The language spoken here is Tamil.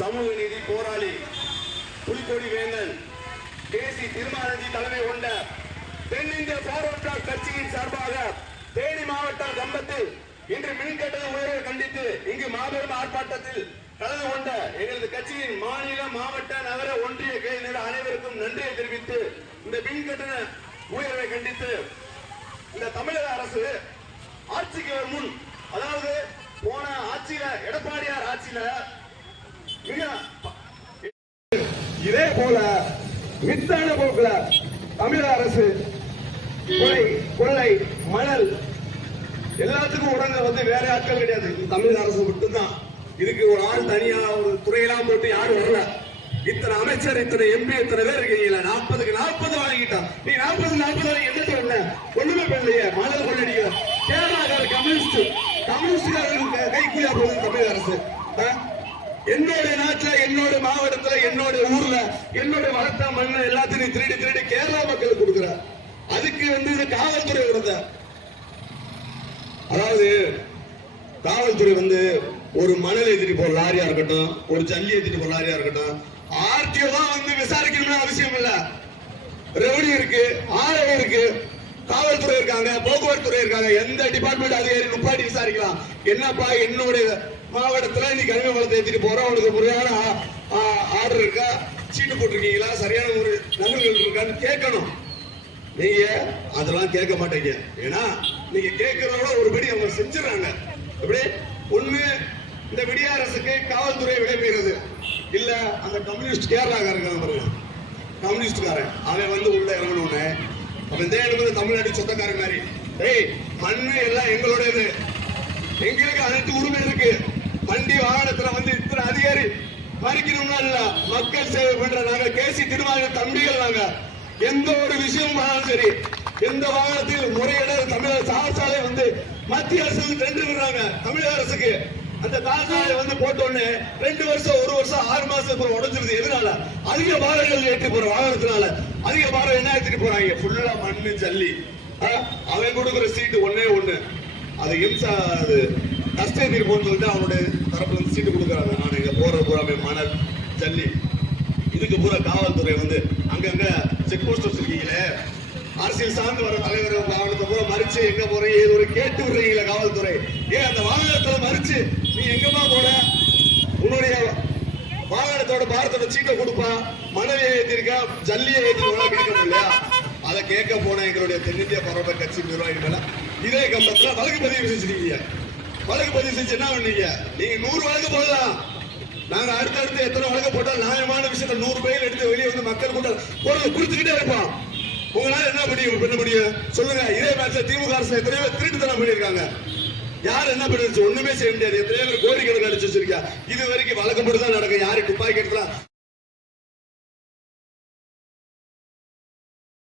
சமூக நீதி போராளி புலிக்கொடி வேந்தன் கேசி திருமாவளவன் தலைமை கொண்ட தென்னிந்திய ஃபார்வர்ட் பிளாக் கட்சியின் சார்பாக தேனி மாவட்டம் கம்பத்தில் இன்று மின்கட்டண உயர்வை கண்டித்து இங்கு மாபெரும் ஆர்ப்பாட்டத்தில் கலந்து கொண்ட எங்களது கட்சியின் மாநில மாவட்ட நகர ஒன்றிய கிளையினர் அனைவருக்கும் நன்றியை தெரிவித்து இந்த மின்கட்டண உயர்வை கண்டித்து இந்த தமிழக அரசு ஆட்சிக்கு வரும் முன், அதாவது போன ஆட்சியில எடப்பாடியார் ஆட்சியில இதே போல வித்தான போக்குல தமிழக அரசு கொள்ளை மணல் எல்லாத்துக்கும் உடனே வேற ஆட்கள் கிடையாது, தமிழக அரசு மட்டும்தான். இதுக்கு ஒரு ஆள் தனியா ஒரு துறையெல்லாம் போட்டு யாரும் வரல. இத்தனை அமைச்சர், இத்தனை எம்பி, இத்தனை பேர் இருக்கீங்களா? 40க்கு 40 வாங்கிட்டான். நீ 40 வாங்கி என்ன சொல்ல? ஒண்ணுமே பண்ணலையே. மணல் கொள்ளடிக்க கேரளாக்கார கம்யூனிஸ்டுக்காரர்களுக்கு கைக்குள்ளா போகுது தமிழக அரசு. என்னோட நாட்டுல, என்னோட மாவட்டத்துல, என்னோட ஊர்ல, என்னோட வளர்த்த மண்ணை எல்லாத்தையும் திருடி கேரளா மக்களுக்கு கொடுக்குற. அதுக்கு இது காவல்துறை வருது. அதாவது காவல்துறை ஒரு மணல் ஏற்றிட்டு போற லாரியா இருக்கட்டும், ஒரு ஜல்லி ஏற்றிட்டு போற லாரியா இருக்கட்டும், ஆர்டிஓ தான் விசாரிக்கணும்னு அவசியம் இல்ல. ரெவன்யூ இருக்கு, ஆர்ஐ இருக்கு, காவல்துறை இருக்காங்க, போக்குவரத்து துறை இருக்காங்க. எந்த டிபார்ட்மெண்ட் அதிகாரி நுப்பாட்டி விசாரிக்கலாம். என்னப்பா என்னுடைய மாவட்டத்துல நீ கனிம வளத்தை ஏற்றிட்டு போற, உனக்கு முறையான ஆர்டர் இருக்கா, சீட்டு போட்டிருக்கீங்களா, சரியான ஒரு நகல்கள் இருக்கான்னு கேட்கணும். நீங்க அதெல்லாம் கேட்க மாட்டீங்க. ஏன்னா நீங்க கேட்கறதோட ஒருபடி அவங்க செஞ்சுறாங்க. எப்படி ஒண்ணு இந்த விடிய அரசுக்கு காவல்துறை விடைபெறுறது இல்ல, அந்த கம்யூனிஸ்ட் கேரளாக்காரங்க பாருங்க, கம்யூனிஸ்ட்காரன் அவன் உள்ள இறங்கணும்னு அவன் தமிழ்நாடு சொந்தக்காரன் மாதிரி, ஏய் மண்ணு எல்லாம் எங்களுடையது, எங்களுக்கு அனைத்து உரிமை இருக்கு. வண்டி வாகனத்துல இத்தனை அதிகாரி மறிக்கணும்னா இல்ல, மக்கள் சேவை பண்ற நாங்க கேசி திருமாவளவன் தம்பிகள். நாங்க எந்த ஒரு விஷயமானாலும் சரி, எந்த வாகனத்தில் முறையிட தமிழக சாலை மத்திய அரசு டெண்டர் விடுறாங்க தமிழக அரசுக்கு. அந்த சாலை போட்டோன்னு 2 வருஷம் 1 வருஷம் 6 மாசம் உடஞ்சிருது. எதனால? அதிக பாரங்கள் ஏற்றி போற வாகனத்தினால. அதிக பாரம் என்ன ஏற்றிட்டு போறாங்க? ஃபுல்லா மண்ணு ஜல்லி. அவன் கொடுக்குற சீட்டு ஒன்னே ஒண்ணு, அது இம்சா, அது கஷ்ட தீர்ப்புன்னு சொல்லிட்டு அவனுடைய தரப்புல சீட்டு கொடுக்குறாங்க. ஆனா இங்க போற பூராமே மணல் ஜல்லி. இதுக்கு பூரா காவல்துறை அங்கங்க செக் போஸ்ட் வச்சிருக்கீங்களே, அரசியல் சார்ந்து வர தலைவர் வாகனத்தை பூரா மறிச்சு எங்க போறீங்க ஏதோ ஒரு கேட்டு விடுறீங்களா காவல்துறை? ஏன் அந்த வாகனத்துல மறிச்சு நீ எங்கம்மா போற? உன்னுடைய வாகனத்தோட பாரத்தோட சீட்டை கொடுப்பா, மணலை ஏற்றிருக்கா, ஜல்லியை ஏற்றிருக்கா கேட்கணும் இல்லையா? அதை கேட்க போன எங்களுடைய தென்னிந்திய பரவ கட்சி நிர்வாகிகள் இதே கம்பத்துல வழக்கு பதிவு செஞ்சிருக்கீங்க. வழக்கு பதிவு செஞ்சு என்ன பண்ணீங்க? நீங்க 100 வழக்கு போடலாம். நாங்க அடுத்தடுத்து எத்தனை வழக்கு போட்டால் நியாயமான விஷயத்த 100 பேர் எடுத்து வெளியே மக்கள் கூட குறிச்சுக்கிட்டே இருப்போம். உங்களால என்ன பண்ண முடியும் சொல்லுங்க? இதே மாதிரி திமுக அரசு எத்தனையோ பேர் திருட்டுத்தனம் பண்ணிருக்காங்க. யார் என்ன பண்ணிருச்சு? ஒண்ணுமே செய்ய முடியாது. எத்தனையோ பேர் கோரிக்கை அடிச்சு வச்சிருக்கா. இது வரைக்கும் வழக்கு மட்டும் தான் நடக்கும். யாரு துப்பாக்கி எடுக்கலாம்